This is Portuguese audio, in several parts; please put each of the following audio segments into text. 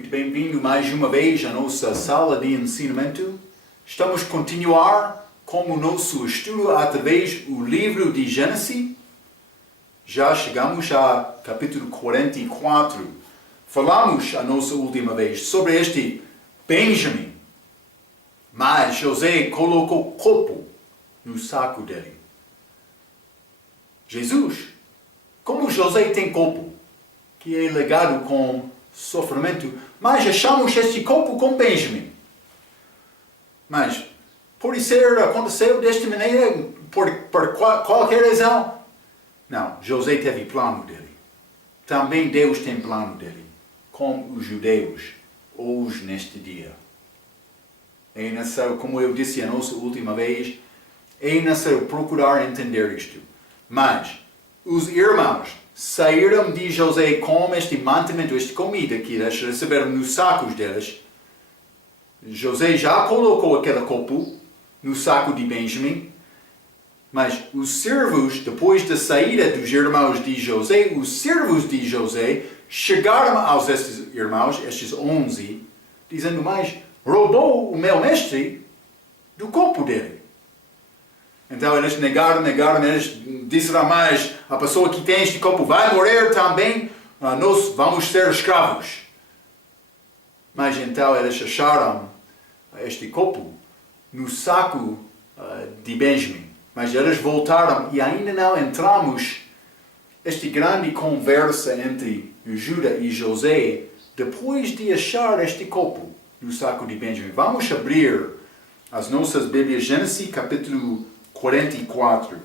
Muito bem-vindo mais uma vez à nossa sala de ensinamento. Estamos a continuar com o nosso estudo através do livro de Gênesis. Já chegamos a capítulo 44. Falamos a nossa última vez sobre este Benjamim. Mas José colocou copo no saco dele. Jesus, como José tem copo, que é ligado com sofrimento, mas achamos este copo com Benjamim. Mas, pode ser, aconteceu desta maneira, por qualquer razão? Não, José teve plano dele. Também Deus tem plano dele, com os judeus, hoje neste dia. É necessário, como eu disse a nossa última vez, é necessário procurar entender isto. Mas, os irmãos saíram de José com este mantimento, esta comida que eles receberam nos sacos deles. José já colocou aquele copo no saco de Benjamim, mas os servos, depois da saída dos irmãos de José, os servos de José chegaram aos estes irmãos, estes 11, dizendo, mas roubou o meu mestre do copo dele. Então eles negaram, eles disseram, mas a pessoa que tem este copo vai morrer também, nós vamos ser escravos. Mas então eles acharam este copo no saco de Benjamim. Mas eles voltaram e ainda não entramos esta grande conversa entre Judá e José depois de achar este copo no saco de Benjamim. Vamos abrir as nossas Bíblias, Gênesis capítulo 44.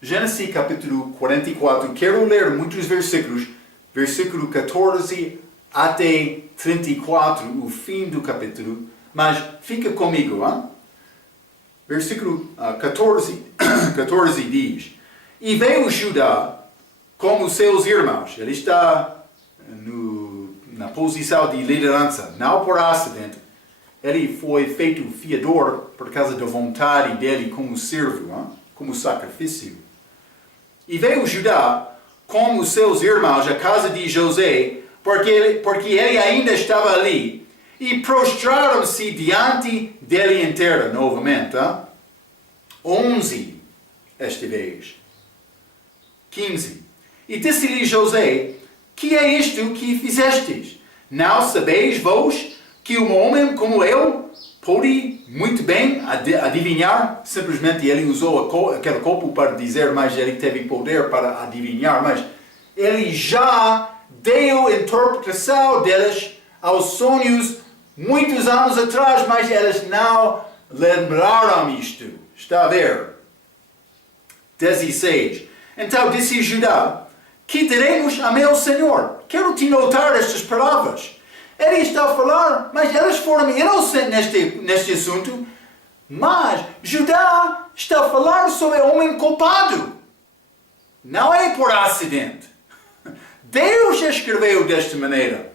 Gênesis capítulo 44. Quero ler muitos versículos, versículo 14 até 34, o fim do capítulo, mas fica comigo, hein? Versículo 14 diz, e veio Judá como seus irmãos. Ele está na posição de liderança, não por acidente. Ele foi feito fiador por causa da vontade dele como servo, hein? Como sacrifício. E veio Judá como seus irmãos à casa de José, porque ele ainda estava ali, e prostraram-se diante dele em terra novamente. 11, esta vez. 15. E disse-lhe José, que é isto que fizestes? Não sabeis vós que um homem como eu pode muito bem adivinhar? Simplesmente ele usou aquele copo para dizer, mas ele teve poder para adivinhar, mas ele já deu interpretação deles aos sonhos muitos anos atrás, mas eles não lembraram isto. Está a ver? 16. Então disse Judá, que diremos a meu senhor? Quero te notar estas palavras. Ele está a falar, mas eles foram inocentes neste assunto. Mas Judá está a falar sobre o homem culpado. Não é por acidente. Deus escreveu desta maneira.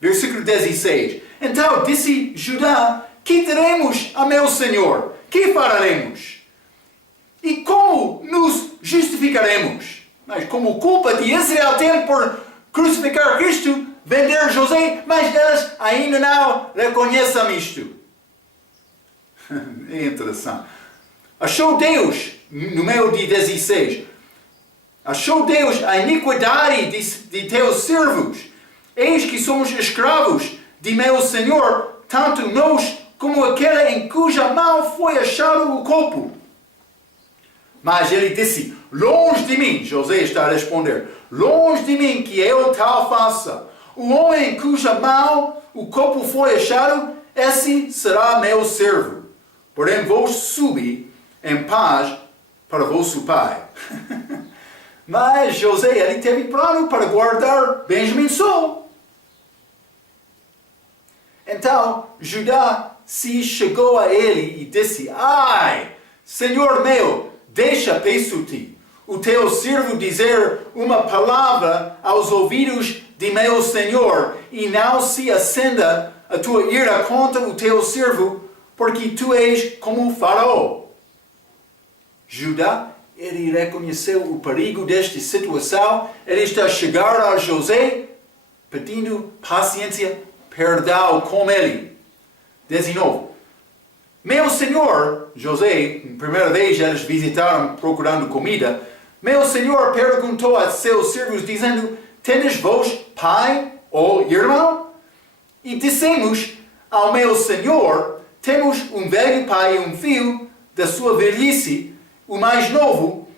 Versículo 16. Então disse Judá, que diremos a meu senhor? Que faremos? E como nos justificaremos? Mas como culpa de Israel tem por crucificar Cristo, vender José, mas eles ainda não reconhecem isto. É interessante. Achou Deus, no meio de 16, achou Deus a iniquidade de teus servos. Eis que somos escravos de meu Senhor, tanto nós como aquele em cuja mão foi achado o copo. Mas ele disse, longe de mim, José está a responder, longe de mim que eu tal faça. O homem em cuja mão o copo foi achado, esse será meu servo. Porém vos subi em paz para vosso pai. Mas José, ele teve plano para guardar Benjamim só. Então Judá se chegou a ele e disse, ai, Senhor meu, deixa, peço-te, o teu servo dizer uma palavra aos ouvidos de meu Senhor, e não se acenda a tua ira contra o teu servo, porque tu és como o faraó. Judá, ele reconheceu o perigo desta situação, ele está a chegar a José pedindo paciência, perdão com ele. 19. Meu senhor, José, primeira vez eles visitaram procurando comida, meu senhor perguntou a seus servos, dizendo, tendes vós pai ou irmão? E dissemos ao meu senhor, temos um velho pai e um filho da sua velhice, o mais novo,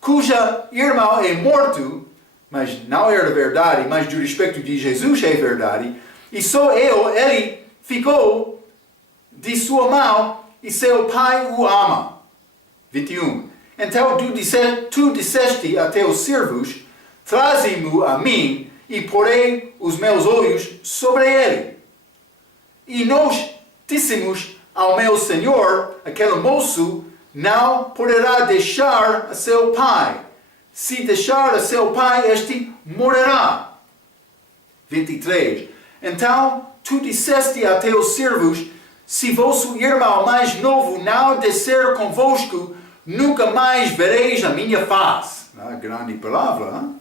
cuja irmão é morto, mas não era verdade, mas do respeito de Jesus é verdade, e só ele ficou de sua mão, e seu pai o ama. 21. Então tu disseste a teus servos, traze-mo a mim, e porei os meus olhos sobre ele. E nós dissemos ao meu senhor, aquele moço, não poderá deixar a seu pai. Se deixar a seu pai, este morrerá. 23. Então tu disseste a teus servos, se vosso irmão mais novo não descer convosco, nunca mais vereis a minha face. Grande palavra, hein?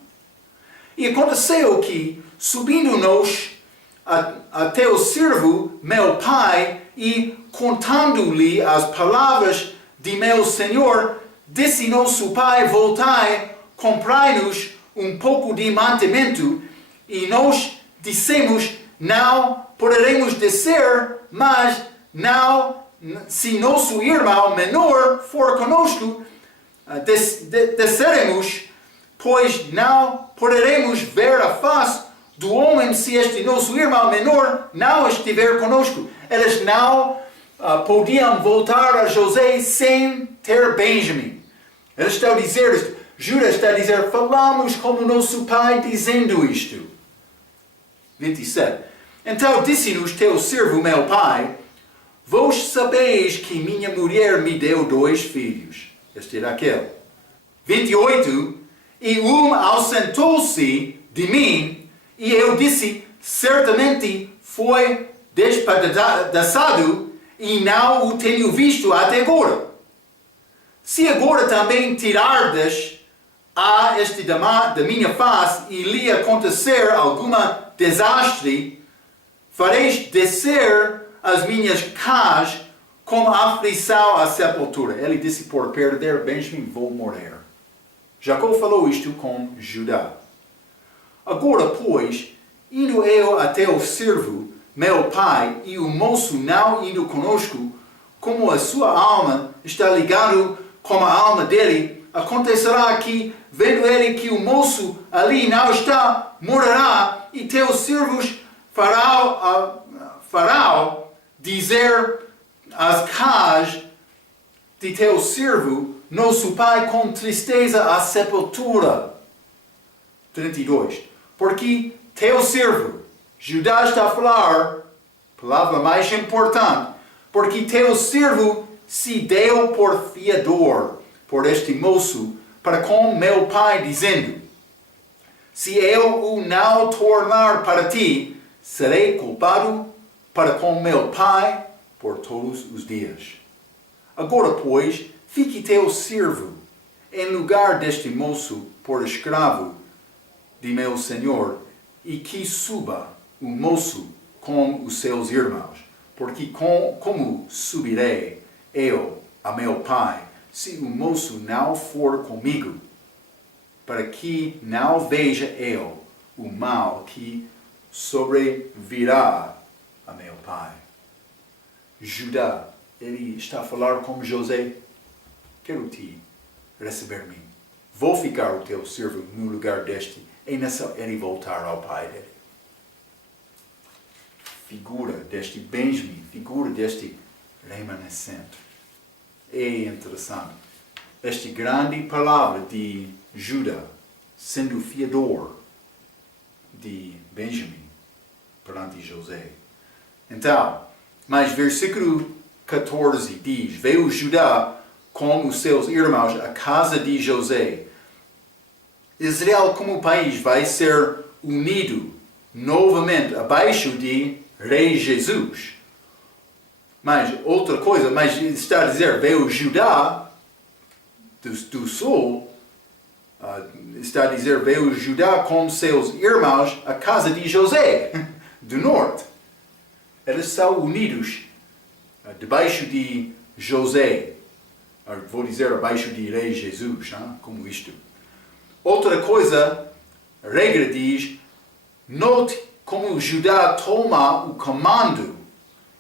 E aconteceu que, subindo nós a teu servo, meu pai, e contando-lhe as palavras de meu senhor, disse nosso pai, voltai, comprai-nos um pouco de mantimento, e nós dissemos, não poderemos descer, mas não, se nosso irmão menor for conosco, desceremos, pois não poderemos ver a face do homem se este nosso irmão menor não estiver conosco. Eles não podiam voltar a José sem ter Benjamim. Eles estão a dizer isto. Judas está a dizer, falamos como nosso pai dizendo isto. 27. Então disse-nos teu servo, meu pai, vós sabeis que minha mulher me deu 2 filhos. Este era aquele. 28. E ausentou-se de mim, e eu disse, certamente foi despedaçado, e não o tenho visto até agora. Se agora também tirardes a este da minha face, e lhe acontecer alguma desastre, fareis descer as minhas cas com aflição à sepultura. Ele disse, por perder Benjamim, vou morrer. Jacó falou isto com Judá. Agora, pois, indo eu até o servo, meu pai, e o moço não indo conosco, como a sua alma está ligada com a alma dele, acontecerá que, vendo ele que o moço ali não está, morrerá, e teus servos farão dizer as cas de teu servo, nosso pai, com tristeza à sepultura. 32. Porque teu servo, Judá está a falar, palavra mais importante, porque teu servo se deu por fiador por este moço para com meu pai, dizendo, se eu o não tornar para ti, serei culpado para com meu pai por todos os dias. Agora, pois, fique teu servo, em lugar deste moço por escravo de meu senhor, e que suba o moço com os seus irmãos, porque como subirei eu a meu pai, se o moço não for comigo, para que não veja eu o mal que sobrevirá a meu pai. Judá, ele está a falar com José, quero te receber-me. Vou ficar o teu servo no lugar deste, e nessa ele voltar ao pai dele. Figura deste Benjamim, figura deste remanescente. É interessante. Esta grande palavra de Judá, sendo fiador de Benjamim perante José. Então, mas versículo 14 diz, veio Judá com os seus irmãos à casa de José. Israel como país vai ser unido novamente abaixo de Rei Jesus. Mas outra coisa, mas está a dizer, veio Judá do sul está a dizer, veio Judá com seus irmãos à casa de José, do norte. Eles são unidos debaixo de José. Vou dizer abaixo de Rei Jesus, como isto. Outra coisa, a regra diz, note como Judá toma o comando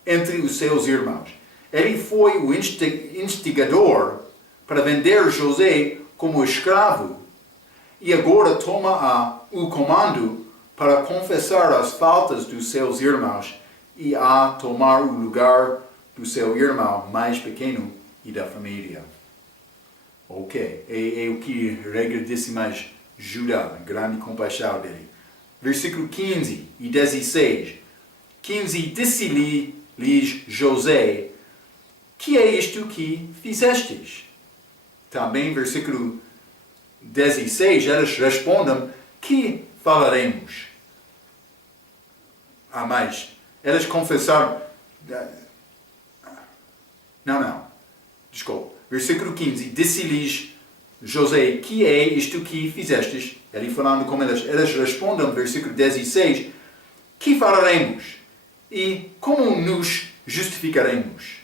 entre os seus irmãos. Ele foi o instigador para vender José como escravo e agora toma o comando para confessar as faltas dos seus irmãos e a tomar o lugar do seu irmão mais pequeno e da família. Ok, é o que a regra disse mais Judá, grande compaixão dele. Versículo 15 e 16. 15, disse-lhes José, que é isto que fizestes? Também, versículo 16, eles respondem, que falaremos? Mas eles confessaram, desculpa. Versículo 15, disse-lhes José, que é isto que fizestes? Ele falando com eles respondem, versículo 16, que falaremos? E como nos justificaremos?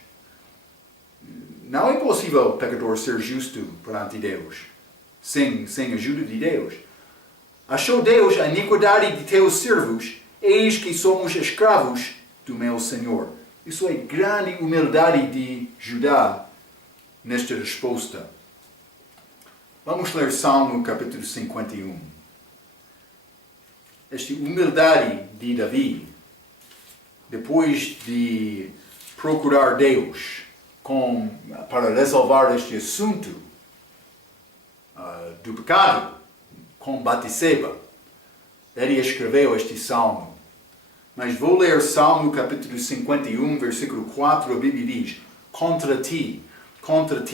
Não é possível o pecador ser justo perante Deus, sem a ajuda de Deus. Achou Deus a iniquidade de teus servos, eis que somos escravos do meu Senhor. Isso é grande humildade de Judá nesta resposta. Vamos ler Salmo capítulo 51. Esta humildade de Davi, depois de procurar Deus para resolver este assunto do pecado com Batseba, ele escreveu este salmo. Mas vou ler Salmo capítulo 51, versículo 4, a Bíblia diz, contra ti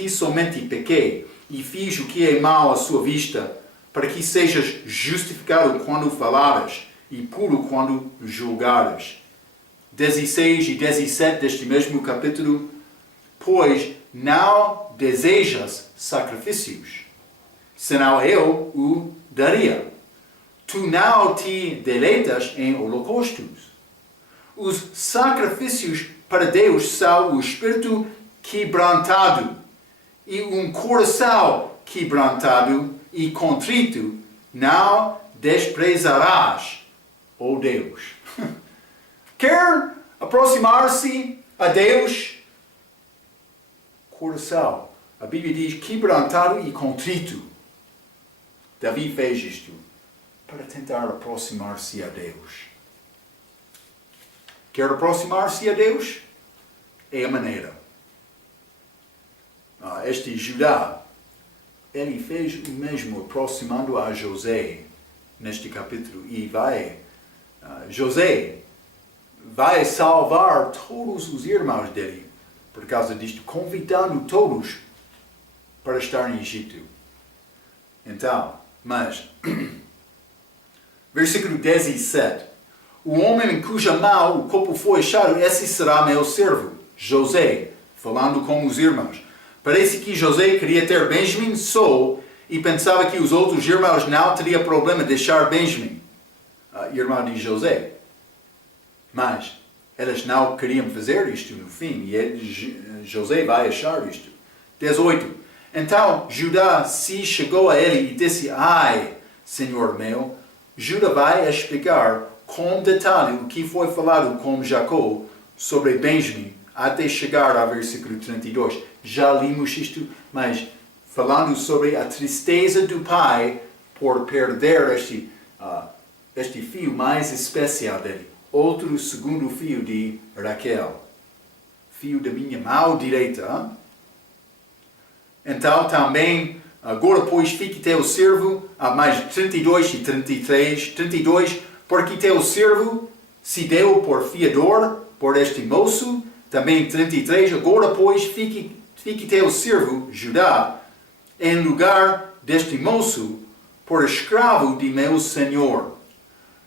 somente pequei, e fiz o que é mal à sua vista, para que sejas justificado quando falares, e puro quando julgares. 16 e 17 deste mesmo capítulo, pois não desejas sacrifícios, senão eu o daria. Tu não te deleitas em holocaustos. Os sacrifícios para Deus são o espírito quebrantado e um coração quebrantado e contrito não desprezarás, ó Deus. Quer aproximar-se a Deus? Coração. A Bíblia diz quebrantado e contrito. Davi fez isto para tentar aproximar-se a Deus. Quer aproximar-se a Deus? É a maneira. Este Judá, ele fez o mesmo aproximando a José neste capítulo e José vai salvar todos os irmãos dele por causa disto, convidando todos para estar em Egito. Então, mas, versículo 17, o homem em cuja mão o copo foi achado, esse será meu servo, José, falando com os irmãos. Parece que José queria ter Benjamim só e pensava que os outros irmãos não teriam problema de deixar Benjamim, irmão de José. Mas eles não queriam fazer isto no fim e José vai achar isto. 18. Então Judá se chegou a ele e disse, ai, Senhor meu, Judá vai explicar com detalhe o que foi falado com Jacó sobre Benjamim até chegar ao versículo 32. Já limos isto, mas falando sobre a tristeza do pai por perder este filho mais especial dele. Outro segundo filho de Raquel. Filho da minha mão direita. Então também, agora pois fique teu servo, mais 32 e 33. 32, porque teu servo se deu por fiador por este moço. Também 33, agora pois fique teu servo, Judá, em lugar deste moço, por escravo de meu senhor.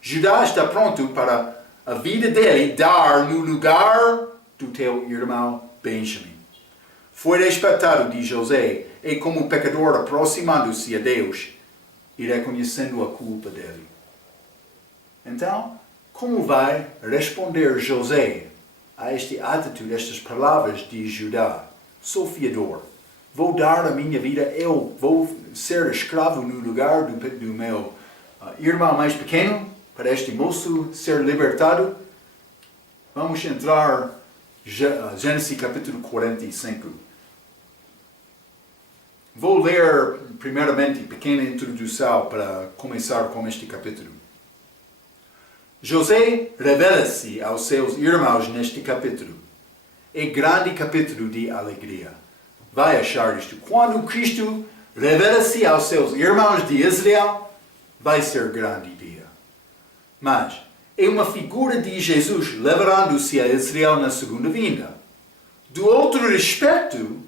Judá está pronto para a vida dele dar no lugar do teu irmão Benjamim. Foi respeitado de José, e como pecador aproximando-se a Deus, e reconhecendo a culpa dele. Então, como vai responder José a esta atitude, estas palavras de Judá? Sou fiador. Vou dar a minha vida, eu vou ser escravo no lugar do meu irmão mais pequeno, para este moço ser libertado. Vamos entrar Gênesis capítulo 45. Vou ler primeiramente pequena introdução para começar com este capítulo. José revela-se aos seus irmãos neste capítulo. É grande capítulo de alegria. Vai achar isto. Quando Cristo revela-se aos seus irmãos de Israel, vai ser grande dia. Mas é uma figura de Jesus levando-se a Israel na segunda vinda. Do outro respeito,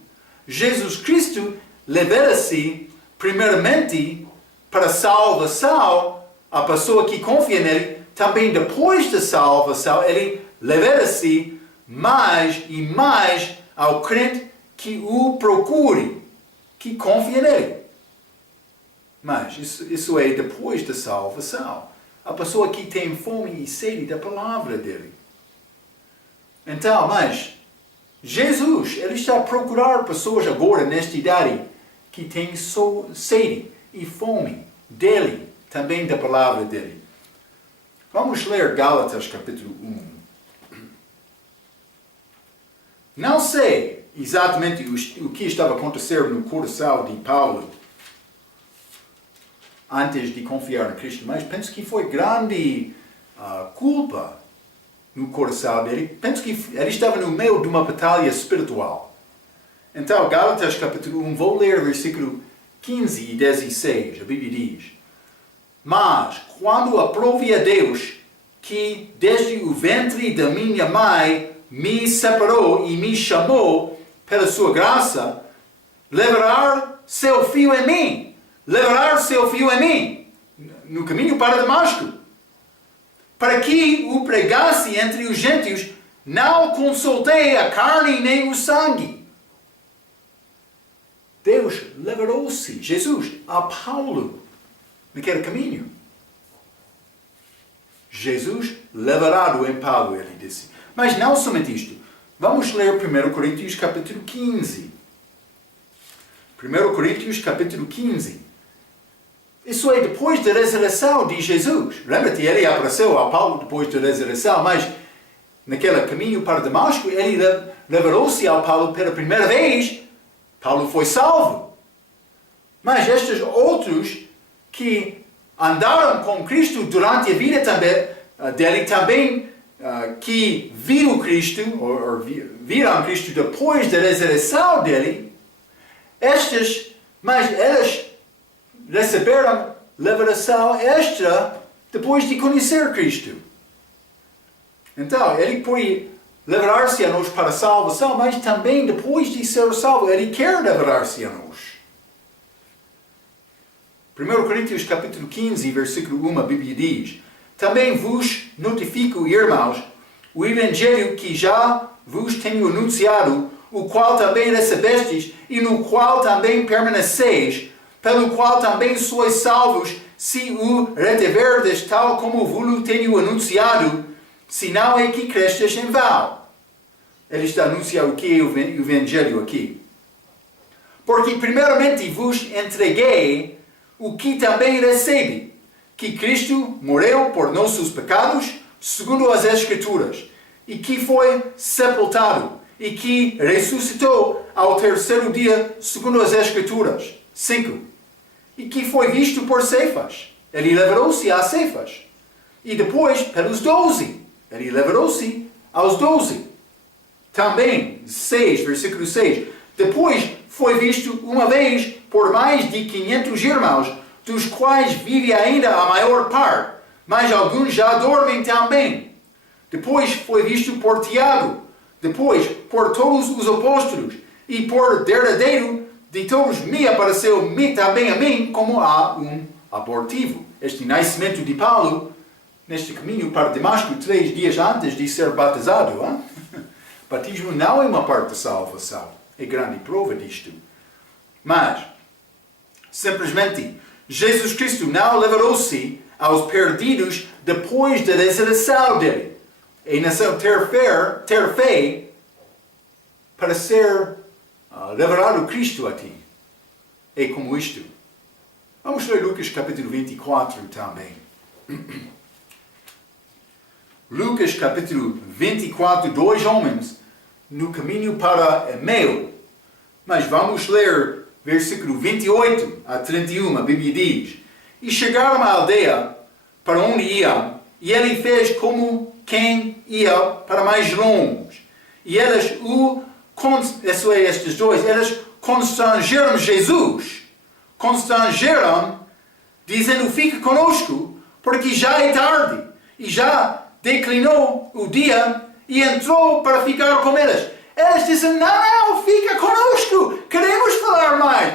Jesus Cristo revela-se primeiramente para a salvação, a pessoa que confia nele. Também depois da salvação, ele revela-se mais e mais ao crente que o procure, que confia nele. Mas isso é depois da salvação. A pessoa que tem fome e sede da palavra dele. Então, mas Jesus, ele está a procurar pessoas agora, nesta idade, que têm sede e fome dele, também da palavra dele. Vamos ler Gálatas capítulo 1. Não sei exatamente o que estava a acontecer no coração de Paulo antes de confiar em Cristo, mas penso que foi grande culpa no coração dele. Penso que ele estava no meio de uma batalha espiritual. Então, Gálatas capítulo 1, vou ler versículo 15 e 16, a Bíblia diz: Mas, quando aprove a Deus, que desde o ventre da minha mãe me separou e me chamou pela sua graça, levará seu filho em mim, no caminho para Damasco, para que o pregasse entre os gentios, não consultei a carne nem o sangue. Deus levarou-se, Jesus, a Paulo, naquele caminho. Jesus levará-o em Paulo, ele disse. Mas não somente isto. Vamos ler 1 Coríntios capítulo 15. 1 Coríntios capítulo 15. Isso é depois da ressurreição de Jesus. Lembra-te, ele apareceu a Paulo depois da ressurreição, mas naquele caminho para Damasco, ele levarou-se a Paulo pela primeira vez. Paulo foi salvo. Mas estes outros que andaram com Cristo durante a vida dele também, que viram Cristo, ou viram Cristo depois da ressurreição dele, mas eles receberam revelação extra depois de conhecer Cristo. Então, ele pode levar-se a nós para a salvação, mas também depois de ser salvo, ele quer levar-se a nós. 1 Coríntios capítulo 15, versículo 1, a Bíblia diz: Também vos notifico, irmãos, o evangelho que já vos tenho anunciado, o qual também recebestes e no qual também permaneceis, pelo qual também sois salvos, se o retiverdes tal como vos tenho anunciado, se não é que crestes em vão. Ele está anunciando o que é o evangelho aqui. Porque primeiramente vos entreguei o que também recebi, que Cristo morreu por nossos pecados, segundo as Escrituras, e que foi sepultado, e que ressuscitou ao terceiro dia, segundo as Escrituras. 5. E que foi visto por Cefas. Ele levarou-se a Cefas. E depois pelos 12. Ele levarou-se aos 12. Também, 6, versículo 6. Depois foi visto uma vez por mais de 500 irmãos, dos quais vive ainda a maior parte, mas alguns já dormem também. Depois foi visto por Tiago, depois por todos os apóstolos, e por derradeiro de todos me apareceu também a mim como a um abortivo. Este nascimento de Paulo, neste caminho para Damasco, 3 dias antes de ser batizado. Hein? Batismo não é uma parte da salvação. É grande prova disto. Mas, simplesmente, Jesus Cristo não levarou-se aos perdidos depois da ressurreição dele. É necessário ter fé para ser revelado Cristo a ti. É como isto. Vamos ler Lucas capítulo 24 também. Lucas capítulo 24, 2 homens no caminho para Emeu. Mas vamos ler versículo 28 a 31, a Bíblia diz: E chegaram à aldeia para onde iam, e ele fez como quem ia para mais longe. E eles estes dois, eles constrangeram Jesus. Constrangeram, dizendo: fica conosco, porque já é tarde, e já declinou o dia, e entrou para ficar com eles. Eles dizem: não, fica conosco, queremos falar mais.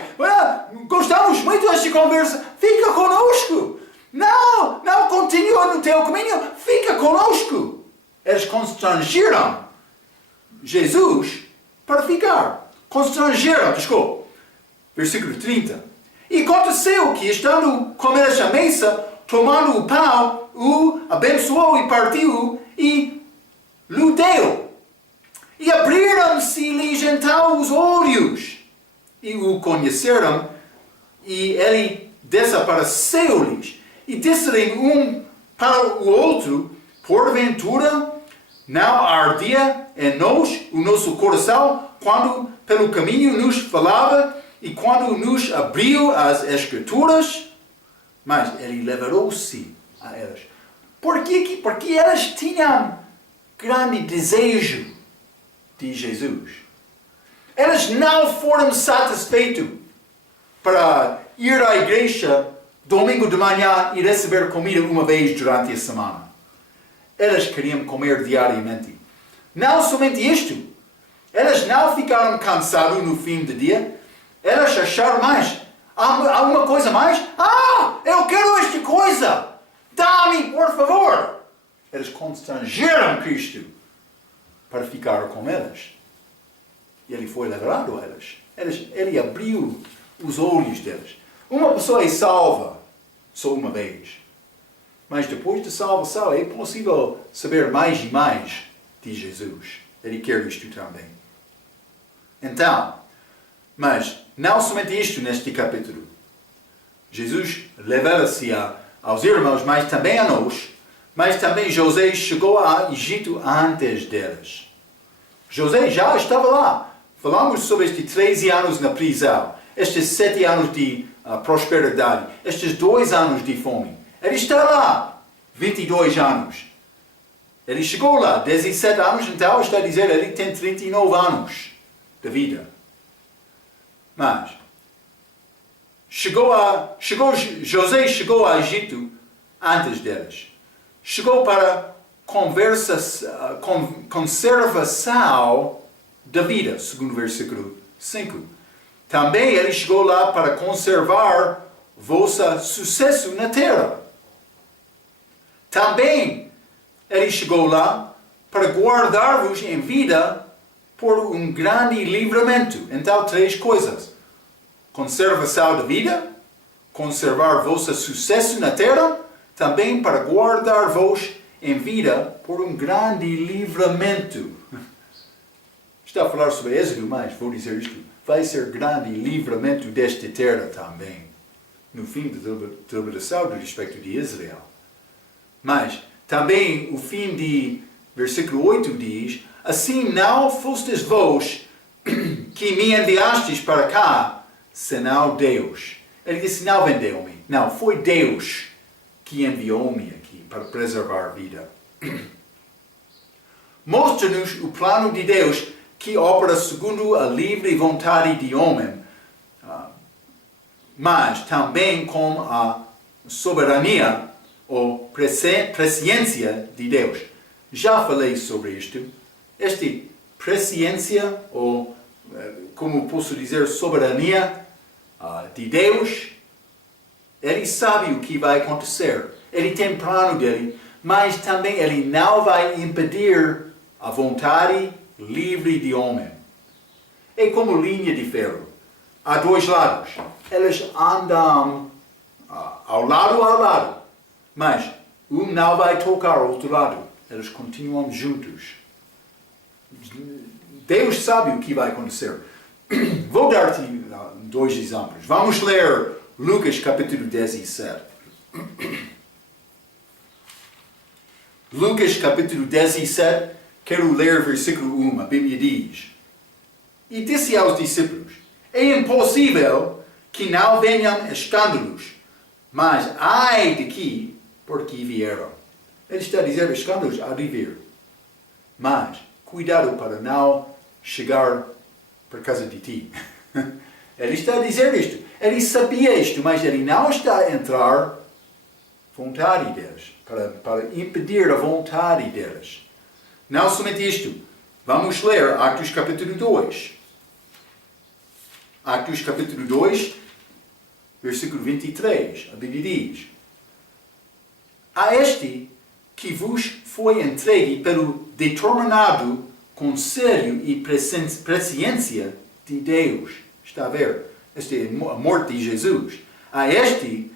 Gostamos muito desta conversa, fica conosco. Não, continua no teu caminho, fica conosco. Eles constrangeram Jesus para ficar. Desculpa. Versículo 30. E aconteceu que, estando com eles à mesa, tomando o pão, o abençoou e partiu e lhe deu. E abriram-se-lhes então os olhos, e o conheceram, e ele desapareceu-lhes. E disseram um para o outro: porventura não ardia em nós o nosso coração, quando pelo caminho nos falava, e quando nos abriu as Escrituras? Mas ele levarou-se a eles. Por quê? Porque eles tinham grande desejo de Jesus. Eles não foram satisfeitos para ir à igreja domingo de manhã e receber comida uma vez durante a semana. Eles queriam comer diariamente. Não somente isto. Eles não ficaram cansados no fim do dia. Eles acharam mais. Há uma coisa mais? Eu quero esta coisa. Dá-me, por favor. Eles constrangeram Cristo para ficar com eles. E ele foi levado a eles. Ele abriu os olhos deles. Uma pessoa é salva só uma vez. Mas depois da salvação é possível saber mais e mais de Jesus. Ele quer isto também. Então, mas não somente isto neste capítulo. Jesus revela-se aos irmãos, mas também a nós. Mas também José chegou a Egito antes deles. José já estava lá. Falamos sobre estes 13 anos na prisão. Estes 7 anos de prosperidade. Estes 2 anos de fome. Ele está lá. 22 anos. Ele chegou lá. 17 anos, então está a dizer, ele tem 39 anos de vida. Mas José chegou a Egito antes deles. Chegou para conservação da vida, segundo o versículo 5. Também ele chegou lá para conservar vosso sucesso na terra. Também ele chegou lá para guardar-vos em vida por um grande livramento. Então, 3 coisas. Conservação da vida, conservar vosso sucesso na terra, também para guardar-vos em vida por um grande livramento. Está a falar sobre Êxodo, mas vou dizer isto. Vai ser grande livramento desta terra também. No fim da liberação do respeito de Israel. Mas também o fim de versículo 8 diz: assim não fostes vós que me enviastes para cá, senão Deus. Ele disse: não vendeu-me. Não, foi Deus que enviou-me aqui para preservar a vida. Mostra-nos o plano de Deus que opera segundo a livre vontade de homem, mas também com a soberania ou presciência de Deus. Já falei sobre isto. Esta presciência, ou como posso dizer, soberania de Deus, ele sabe o que vai acontecer. Ele tem plano dele, mas também ele não vai impedir a vontade livre de homem. É como linha de ferro. Há 2 lados. Eles andam ao lado, mas um não vai tocar o outro lado, eles continuam juntos. Deus sabe o que vai acontecer. Vou dar-te 2 exemplos. Vamos ler Lucas capítulo 17. Lucas capítulo 17, quero ler versículo 1, a Bíblia diz: E disse aos discípulos: É impossível que não venham escândalos, mas ai de que, porque vieram. Ele está a dizer: escândalos há de vir, mas cuidado para não chegar por causa de ti. Ele está a dizer isto. Ele sabia isto, mas ele não está a entrar vontade deles, para impedir a vontade deles. Não somente isto. Vamos ler Atos capítulo 2. Atos capítulo 2, versículo 23. A Bíblia diz: A este que vos foi entregue pelo determinado conselho e presciência de Deus. Está a ver? Esta é a morte de Jesus. A este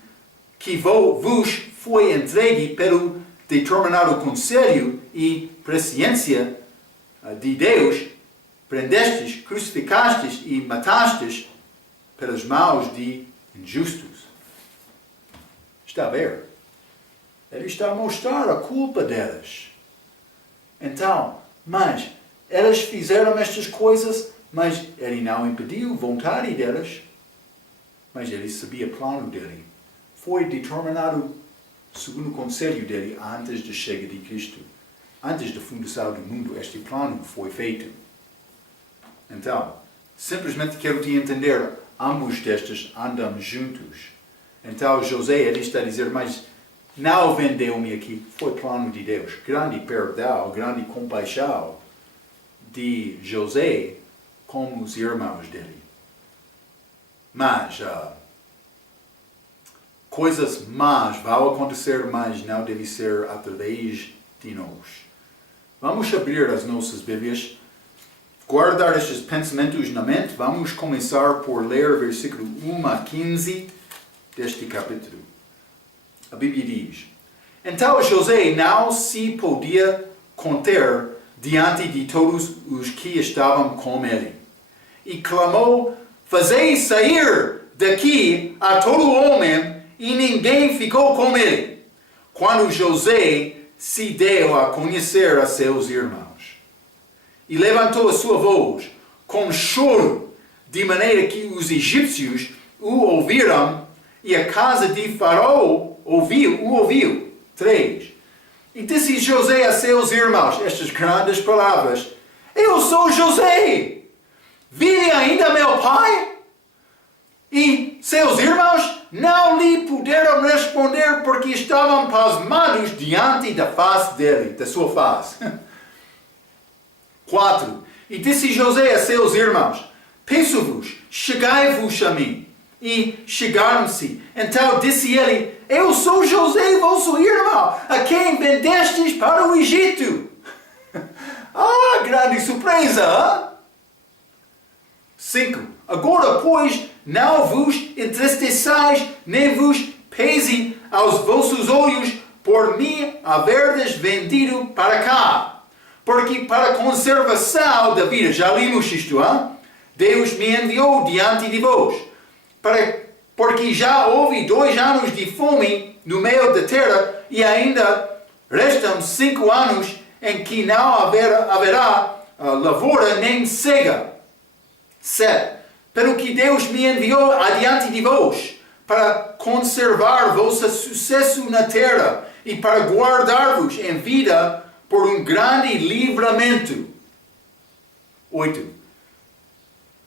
que vos foi entregue pelo determinado conselho e presciência de Deus, prendestes, crucificastes e matastes pelas mãos de injustos. Está a ver? Ele está a mostrar a culpa deles. Então, mas eles fizeram estas coisas, mas ele não impediu a vontade deles. Mas ele sabia o plano dele. Foi determinado segundo o conselho dele antes da chegada de Cristo. Antes da fundação do mundo, este plano foi feito. Então, simplesmente quero te entender, ambos destes andam juntos. Então, José, ele está a dizer, mas não vendeu-me aqui. Foi plano de Deus. Grande perdão, grande compaixão de José com os irmãos dele. Mas coisas más vão acontecer, mas não deve ser através de nós. Vamos abrir as nossas Bíblias, guardar estes pensamentos na mente. Vamos começar por ler versículo 1 a 15 deste capítulo. A Bíblia diz: Então José não se podia conter diante de todos os que estavam com ele, e clamou: Fazei sair daqui a todo homem, e ninguém ficou com ele. Quando José se deu a conhecer a seus irmãos, e levantou a sua voz com choro, de maneira que os egípcios o ouviram, e a casa de Faraó o ouviu. 3. E disse José a seus irmãos estas grandes palavras: Eu sou José, vive ainda meu pai? E seus irmãos não lhe puderam responder, porque estavam pasmados diante da face dele, da sua face. 4. E disse José a seus irmãos: Peço-vos, chegai-vos a mim. E chegaram-se. Então disse ele: Eu sou José, vosso irmão, a quem vendestes para o Egito. Grande surpresa! 5. Agora, pois, não vos entristeçais, nem vos pese aos vossos olhos por me haverdes vendido para cá. Porque para a conservação da vida, já limos isto, Deus me enviou diante de vós. Porque já houve 2 anos de fome no meio da terra, e ainda restam 5 anos em que não haverá lavoura nem cega. 7. Pelo que Deus me enviou adiante de vós, para conservar vosso sucesso na terra, e para guardar-vos em vida por um grande livramento. 8.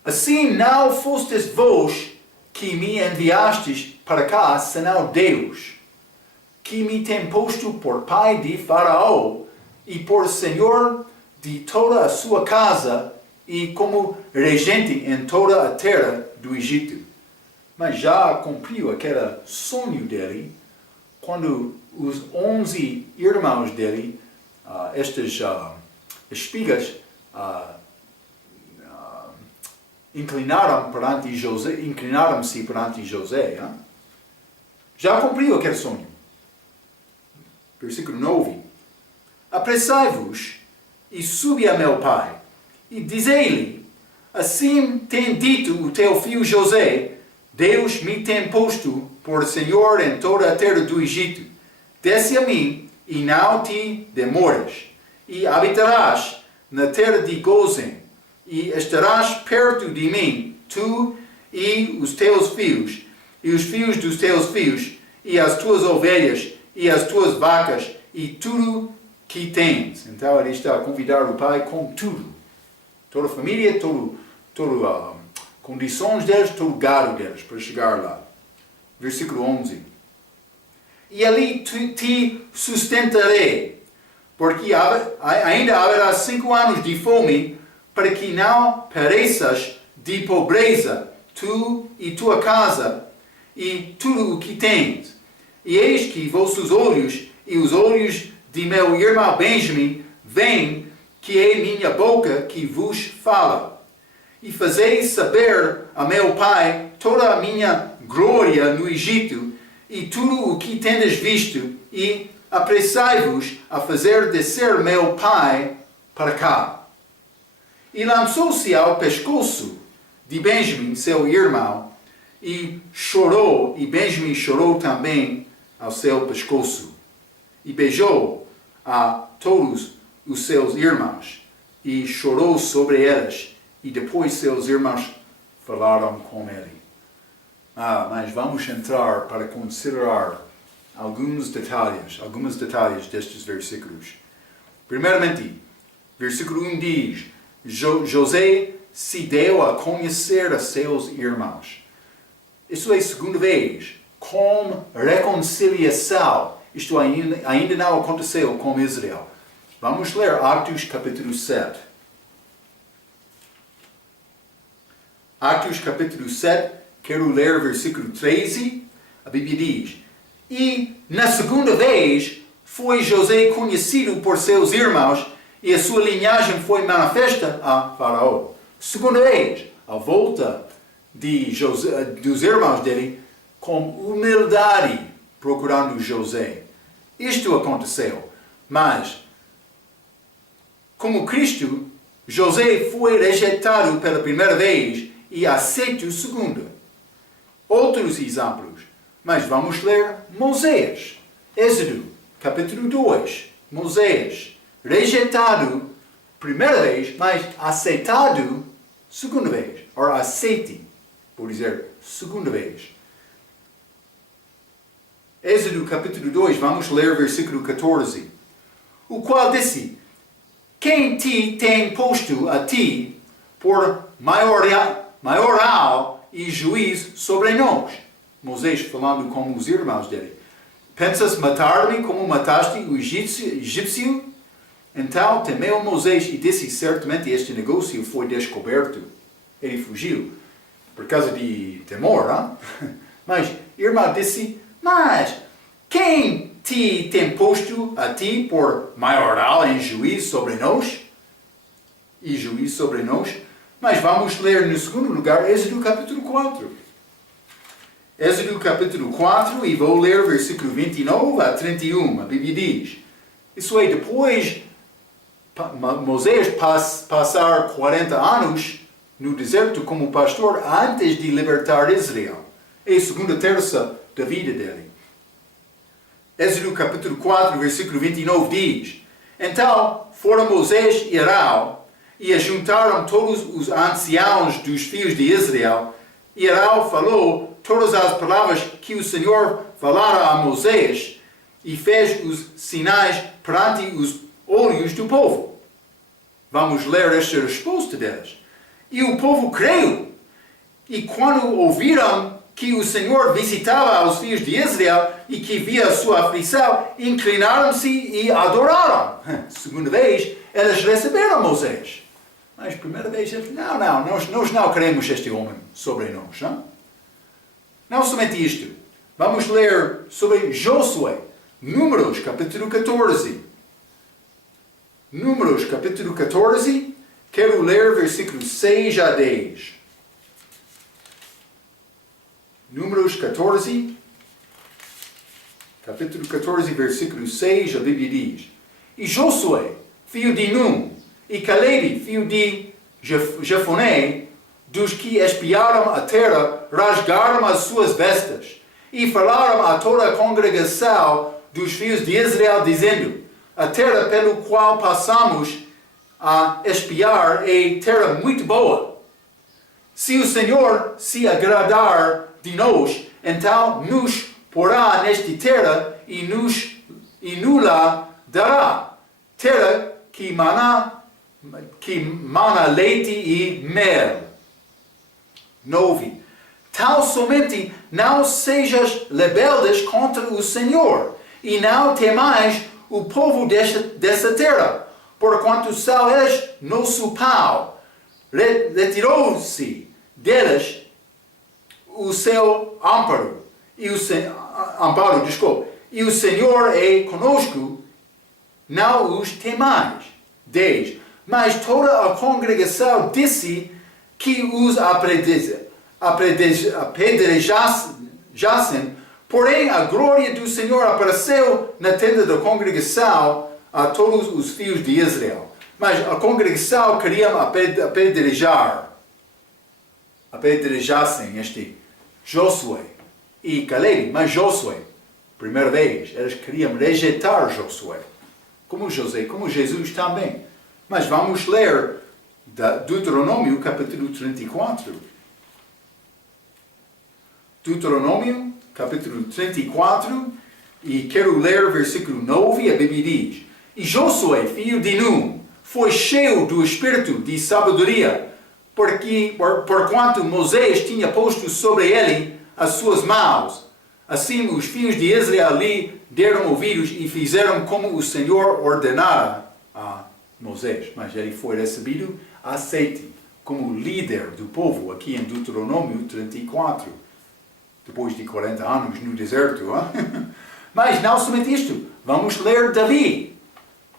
Assim não fostes vós que me enviastes para cá, senão Deus, que me tem posto por pai de Faraó, e por senhor de toda a sua casa, e como regente em toda a terra do Egito. Mas já cumpriu aquele sonho dele, quando os 11 irmãos dele, estas espigas, inclinaram-se perante José. Já cumpriu aquele sonho. Versículo 9. Apressai-vos e subi a meu pai, e dizei-lhe, assim tem dito o teu filho José, Deus me tem posto por Senhor em toda a terra do Egito. Desce a mim e não te demores, e habitarás na terra de Gozem, e estarás perto de mim, tu e os teus filhos, e os filhos dos teus filhos, e as tuas ovelhas, e as tuas vacas, e tudo que tens. Então ele está a convidar o pai com tudo. Toda a família, condições deles, todo o gado deles, para chegar lá. Versículo 11. E ali te sustentarei, porque ainda haverá 5 anos de fome, para que não pereças de pobreza, tu e tua casa, e tudo o que tens. E eis que vossos olhos e os olhos de meu irmão Benjamim veem que é minha boca que vos fala. E fazeis saber a meu pai toda a minha glória no Egito, e tudo o que tendes visto, e apressai-vos a fazer descer meu pai para cá. E lançou-se ao pescoço de Benjamim, seu irmão, e chorou, e Benjamim chorou também ao seu pescoço. E beijou a todos os seus irmãos, e chorou sobre eles, e depois seus irmãos falaram com ele. Mas vamos entrar para considerar alguns detalhes destes versículos. Primeiramente, versículo 1 diz, José se deu a conhecer a seus irmãos. Isso é a segunda vez, com reconciliação. Isto ainda não aconteceu com Israel. Vamos ler Atos capítulo 7. Atos capítulo 7, quero ler versículo 13. A Bíblia diz, e na segunda vez foi José conhecido por seus irmãos, e a sua linhagem foi manifesta a Faraó. Segunda vez, a volta dos irmãos dele, com humildade, procurando José. Isto aconteceu, mas, como Cristo, José foi rejeitado pela primeira vez e aceito segunda. Outros exemplos, mas vamos ler Moisés. Êxodo, capítulo 2. Moisés, rejeitado primeira vez, mas aceitado segunda vez. Ou aceite, por dizer, segunda vez. Êxodo capítulo 2, vamos ler versículo 14. O qual disse, quem te tem posto a ti por maioral e juiz sobre nós? Moisés falando com os irmãos dele. Pensas matar-me como mataste o egípcio? Então temeu Moisés e disse, certamente este negócio foi descoberto. Ele fugiu por causa de temor, não? Mas irmão disse, mas quem te tem posto a ti por maioral e juiz sobre nós? E juiz sobre nós? Mas vamos ler no segundo lugar, Êxodo capítulo 4. Êxodo capítulo 4, e vou ler versículo 29 a 31. A Bíblia diz, isso é, depois Moisés passar 40 anos no deserto como pastor antes de libertar Israel. É a segunda terça da vida dele. Êxodo capítulo 4, versículo 29 diz, então foram Moisés e Arão, e ajuntaram todos os anciãos dos filhos de Israel, e Arão falou todas as palavras que o Senhor falara a Moisés, e fez os sinais perante os olhos do povo. Vamos ler esta resposta deles. E o povo creu, e quando ouviram que o Senhor visitava os filhos de Israel e que via a sua aflição, inclinaram-se e adoraram. Segunda vez, eles receberam Moisés. Mas primeira vez, eles nós não queremos este homem sobre nós. Não somente isto. Vamos ler sobre Josué. Números, capítulo 14. Números, capítulo 14. Quero ler versículos 6 a 10. Números 14, capítulo 14, versículo 6, a Bíblia diz: E Josué, filho de Num, e Caleb, filho de Jefoné, dos que espiaram a terra, rasgaram as suas vestes, e falaram a toda a congregação dos filhos de Israel, dizendo: A terra pelo qual passamos a espiar é terra muito boa. Se o Senhor se agradar de nós, então nos porá nesta terra e nos-la dará, terra que mana leite e mel. 9. Tal somente não sejas rebeldes contra o Senhor, e não temais o povo dessa terra, porquanto só és nosso pau. Retirou-se deles o seu amparo, e o Senhor é conosco, não os temais. 10. Mas toda a congregação disse que os apedrejassem, porém a glória do Senhor apareceu na tenda da congregação a todos os filhos de Israel. Mas a congregação queria apedrejassem este Josué e Caleb, mas Josué, primeira vez, eles queriam rejeitar Josué, como José, como Jesus também. Mas vamos ler Deuteronômio, capítulo 34. Deuteronômio, capítulo 34, e quero ler versículo 9, a Bíblia diz: E Josué, filho de Num, foi cheio do espírito de sabedoria, porquanto Moisés tinha posto sobre ele as suas mãos. Assim os filhos de Israel lhe deram ouvidos e fizeram como o Senhor ordenara a Moisés. Mas ele foi recebido aceite como líder do povo aqui em Deuteronômio 34, depois de 40 anos no deserto. Mas não somente isto, vamos ler Davi,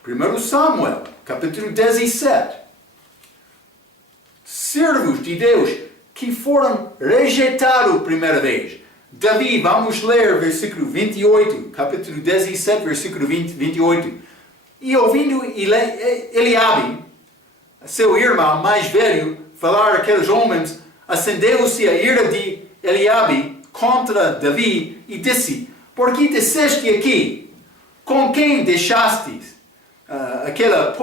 1 Samuel, capítulo 17. Servos de Deus que foram rejeitados primeira vez. Davi, vamos ler versículo 28, capítulo 17, versículo 28. E ouvindo Eliabe, seu irmão mais velho, falar aqueles homens, acendeu-se a ira de Eliabe contra Davi e disse: Por que desceste aqui? Com quem deixastes aquelas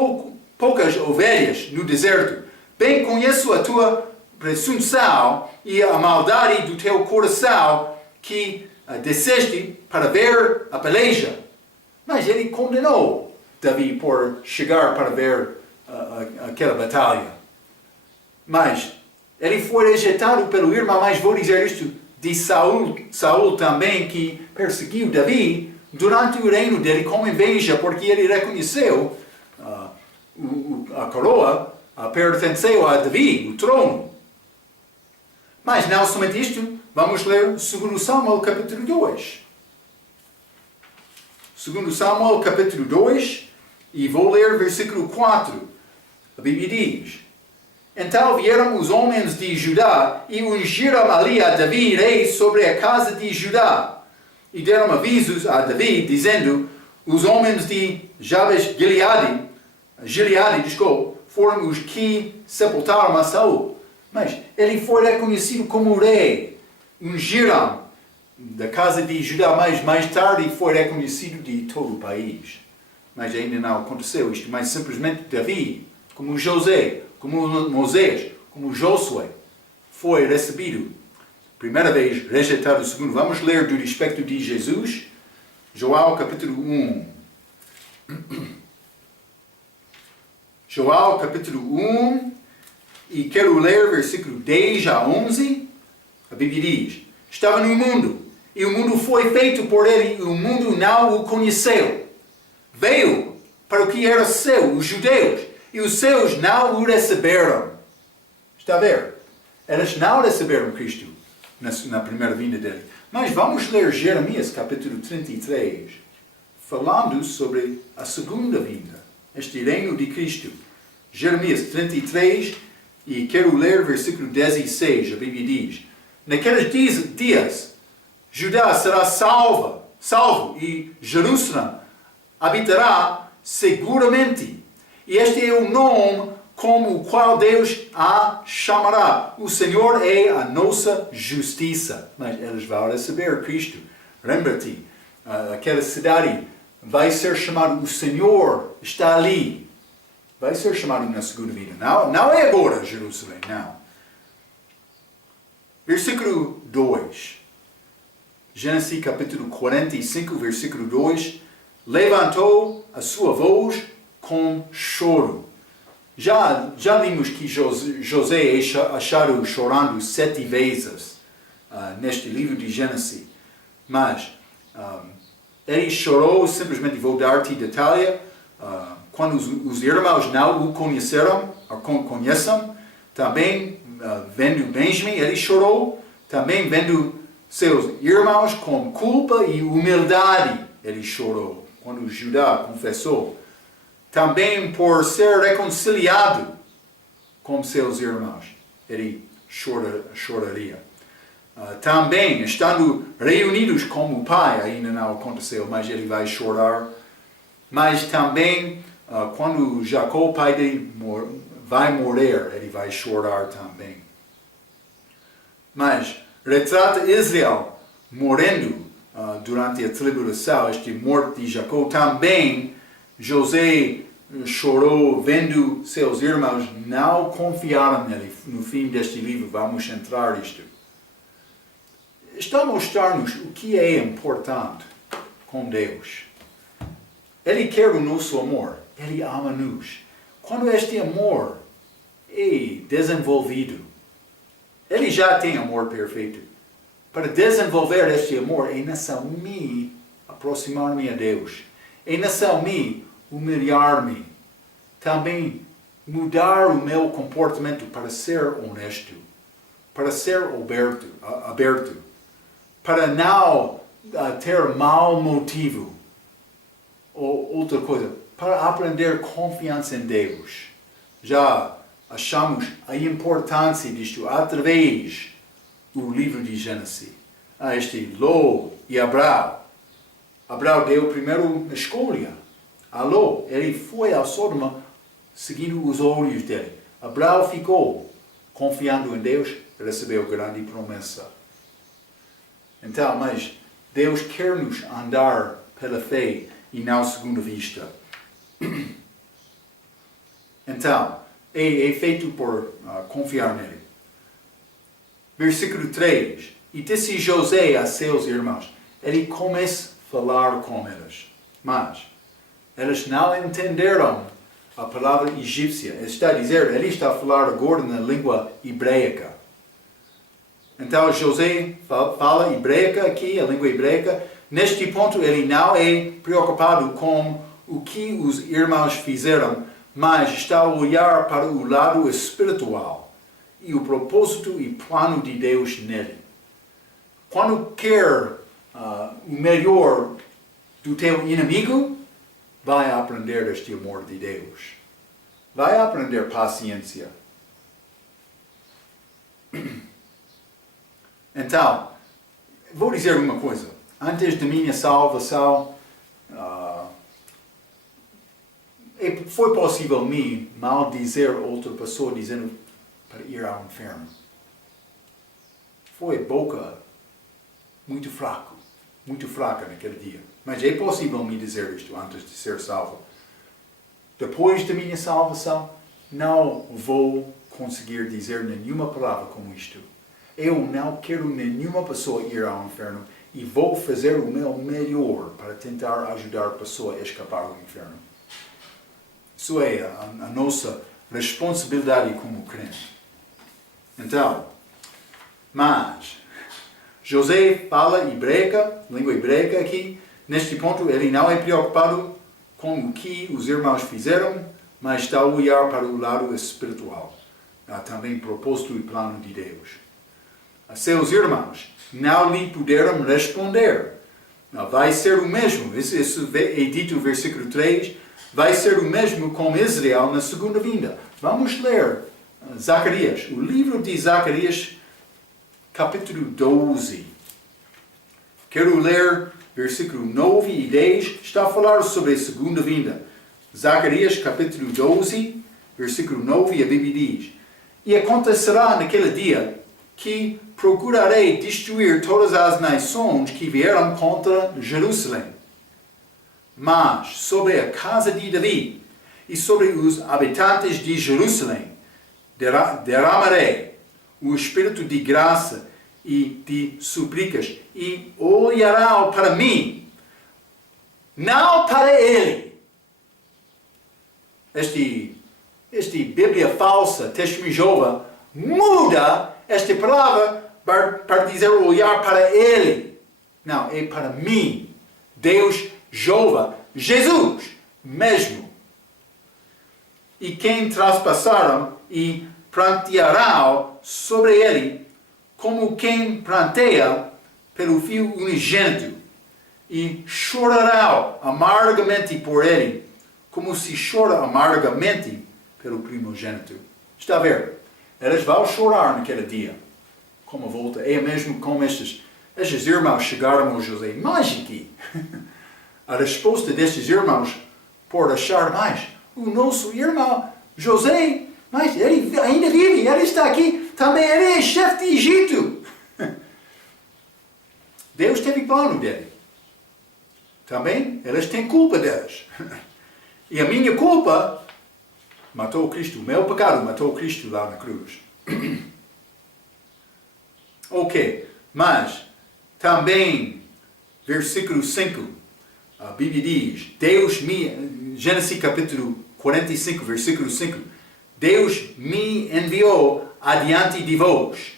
poucas ovelhas no deserto? Bem conheço a tua presunção e a maldade do teu coração, que desceste para ver a peleja. Mas ele condenou Davi por chegar para ver aquela batalha. Mas ele foi rejeitado pelo irmão, mas vou dizer isto de Saul também, que perseguiu Davi durante o reino dele com inveja, porque ele reconheceu a coroa pertenceu a Davi, o trono. Mas não somente isto, vamos ler 2 Samuel capítulo 2. 2 Samuel capítulo 2, e vou ler versículo 4. A Bíblia diz: Então vieram os homens de Judá e ungiram ali a Davi rei sobre a casa de Judá. E deram avisos a Davi, dizendo: Os homens de Gileade, foram os que sepultaram a Saul. Mas ele foi reconhecido como rei. Ungiram da casa de Judá, mas mais tarde foi reconhecido de todo o país. Mas ainda não aconteceu isto. Mas simplesmente Davi, como José, como Moisés, como Josué, foi recebido. Primeira vez, rejeitado. Segundo, vamos ler do respeito de Jesus. João capítulo 1. João capítulo 1, e quero ler versículo 10 a 11. A Bíblia diz: Estava no mundo, e o mundo foi feito por ele, e o mundo não o conheceu. Veio para o que era seu, os judeus, e os seus não o receberam. Está a ver? Eles não receberam Cristo na primeira vinda dele. Mas vamos ler Jeremias capítulo 33, falando sobre a segunda vinda, este reino de Cristo. Jeremias 33, e quero ler versículo 16, a Bíblia diz: Naqueles dias, Judá será salva salvo, e Jerusalém habitará seguramente. E este é o nome como o qual Deus a chamará. O Senhor é a nossa justiça. Mas eles vão receber Cristo. Lembra-te, aquela cidade vai ser chamada, o Senhor está ali. Vai ser chamado na segunda vida. Não é agora, Jerusalém, não. Versículo 2. Gênesis capítulo 45, versículo 2. Levantou a sua voz com choro. Já vimos que José é achado chorando 7 vezes neste livro de Gênesis. Mas ele chorou, simplesmente vou dar-te detalhe, quando os irmãos não o conheceram, ou conhecem, também vendo Benjamin, ele chorou, também vendo seus irmãos com culpa e humildade, ele chorou, quando Judá confessou. Também por ser reconciliado com seus irmãos, ele choraria. Também, estando reunidos com o pai, ainda não aconteceu, mas ele vai chorar. Mas também, quando Jacó, o pai dele, vai morrer, ele vai chorar também. Mas retrata Israel morrendo durante a tribulação, este morte de Jacó. Também José chorou vendo seus irmãos não confiaram nele. No fim deste livro vamos entrar nisto. Está a mostrar-nos o que é importante com Deus. Ele quer o nosso amor. Ele ama-nos. Quando este amor é desenvolvido, ele já tem amor perfeito. Para desenvolver este amor, é necessário me aproximar-me a Deus. É necessário me humilhar-me. Também mudar o meu comportamento para ser honesto. Para ser aberto. Para não ter mau motivo. Ou outra coisa. Para aprender confiança em Deus. Já achamos a importância disto através do livro de Gênesis. Este Ló e Abraão. Abraão deu primeiro a escolha. A Ló, ele foi a Sodoma seguindo os olhos dele. Abraão ficou confiando em Deus, recebeu grande promessa. Então, mas Deus quer nos andar pela fé e não segundo a vista. Então, é feito por confiar nele. Versículo 3. E disse José a seus irmãos. Ele começa a falar com eles. Mas eles não entenderam a palavra egípcia. Ele está a falar agora na língua hebraica. Então José fala hebraica aqui, a língua hebraica. Neste ponto ele não é preocupado com o que os irmãos fizeram, mas está a olhar para o lado espiritual e o propósito e plano de Deus nele. Quando quer o melhor do teu inimigo, vai aprender este amor de Deus. Vai aprender paciência. Então, vou dizer uma coisa. Antes da minha salvação, foi possível me maldizer outra pessoa dizendo para ir ao inferno. Foi boca muito fraca naquele dia. Mas é possível me dizer isto antes de ser salvo. Depois da minha salvação, não vou conseguir dizer nenhuma palavra como isto. Eu não quero nenhuma pessoa ir ao inferno e vou fazer o meu melhor para tentar ajudar a pessoa a escapar do inferno. Isso é a nossa responsabilidade como crente. Então, mas José fala hebraica, língua hebraica aqui. Neste ponto, ele não é preocupado com o que os irmãos fizeram, mas está a olhar para o lado espiritual. Também propósito e plano de Deus. Seus irmãos não lhe puderam responder. Vai ser o mesmo. Isso é dito no versículo 3. Vai ser o mesmo com Israel na segunda vinda. Vamos ler Zacarias. O livro de Zacarias, capítulo 12. Quero ler versículo 9 e 10, está a falar sobre a segunda vinda. Zacarias, capítulo 12, versículo 9, a Bíblia diz: E acontecerá naquele dia que procurarei destruir todas as nações que vieram contra Jerusalém. Mas sobre a casa de Davi e sobre os habitantes de Jerusalém derramarei o espírito de graça e de súplicas, e olharão para mim, não para ele. Esta Bíblia falsa, Testemunho de Jeová, muda esta palavra para dizer olhar para ele. Não, é para mim. Deus, Jeová, Jesus mesmo. E quem traspassaram e prantearão sobre ele, como quem pranteia pelo filho unigênito, e chorarão amargamente por ele, como se chora amargamente pelo primogênito. Está a ver? Eles vão chorar naquele dia. Como volta, é mesmo como estes irmãos chegaram a José. Imagine aqui. A resposta destes irmãos pode achar mais. O nosso irmão José, mas ele ainda vive, ele está aqui. Também ele é chefe de Egito. Deus teve plano dele. Também eles têm culpa deles. E a minha culpa matou Cristo. O meu pecado matou Cristo lá na cruz. Ok, mas também, versículo 5, a Bíblia diz, Gênesis capítulo 45, versículo 5, Deus me enviou adiante de vós.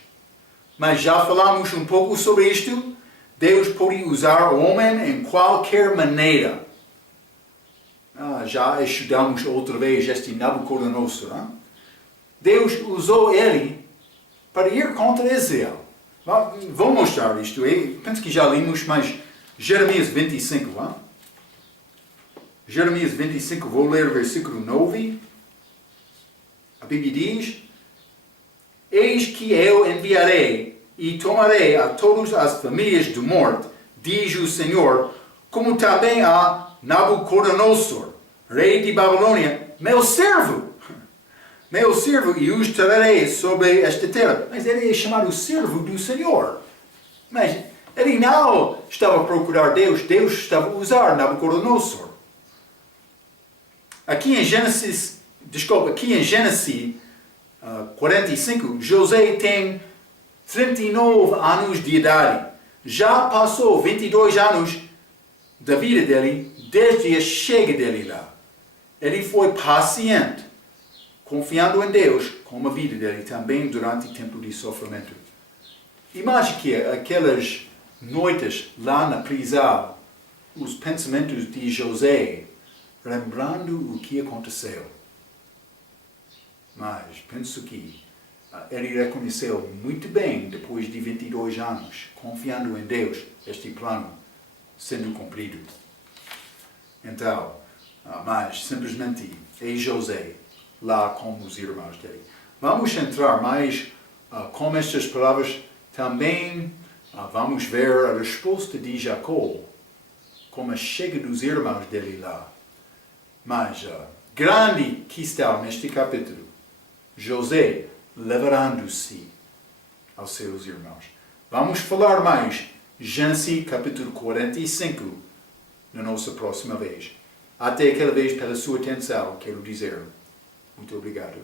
Mas já falamos um pouco sobre isto. Deus pode usar o homem em qualquer maneira. Já estudamos outra vez este Nabucodonosor. Deus usou ele para ir contra Israel. Vou mostrar isto. Penso que já limos, mas Jeremias 25. Jeremias 25, vou ler o versículo 9. A Bíblia diz: Eis que eu enviarei e tomarei a todas as famílias de morte, diz o Senhor, como também a Nabucodonosor, rei de Babilônia, meu servo, e os trarei sobre esta terra. Mas ele é chamado servo do Senhor. Mas ele não estava a procurar Deus, Deus estava a usar Nabucodonosor. Aqui em Gênesis 45, José tem 39 anos de idade. Já passou 22 anos da vida dele, desde a chega dele lá. Ele foi paciente, confiando em Deus com a vida dele também durante o tempo de sofrimento. Imagine que aquelas noites lá na prisão, os pensamentos de José, lembrando o que aconteceu. Mas penso que ele reconheceu muito bem, depois de 22 anos, confiando em Deus, este plano sendo cumprido. Então, mas simplesmente é José lá com os irmãos dele. Vamos entrar mais com estas palavras. Também vamos ver a resposta de Jacó, como a chega dos irmãos dele lá. Mas grande que está neste capítulo, José levando-se aos seus irmãos. Vamos falar mais Gênesis capítulo 45 na nossa próxima vez. Até aquela vez, pela sua atenção, quero dizer muito obrigado.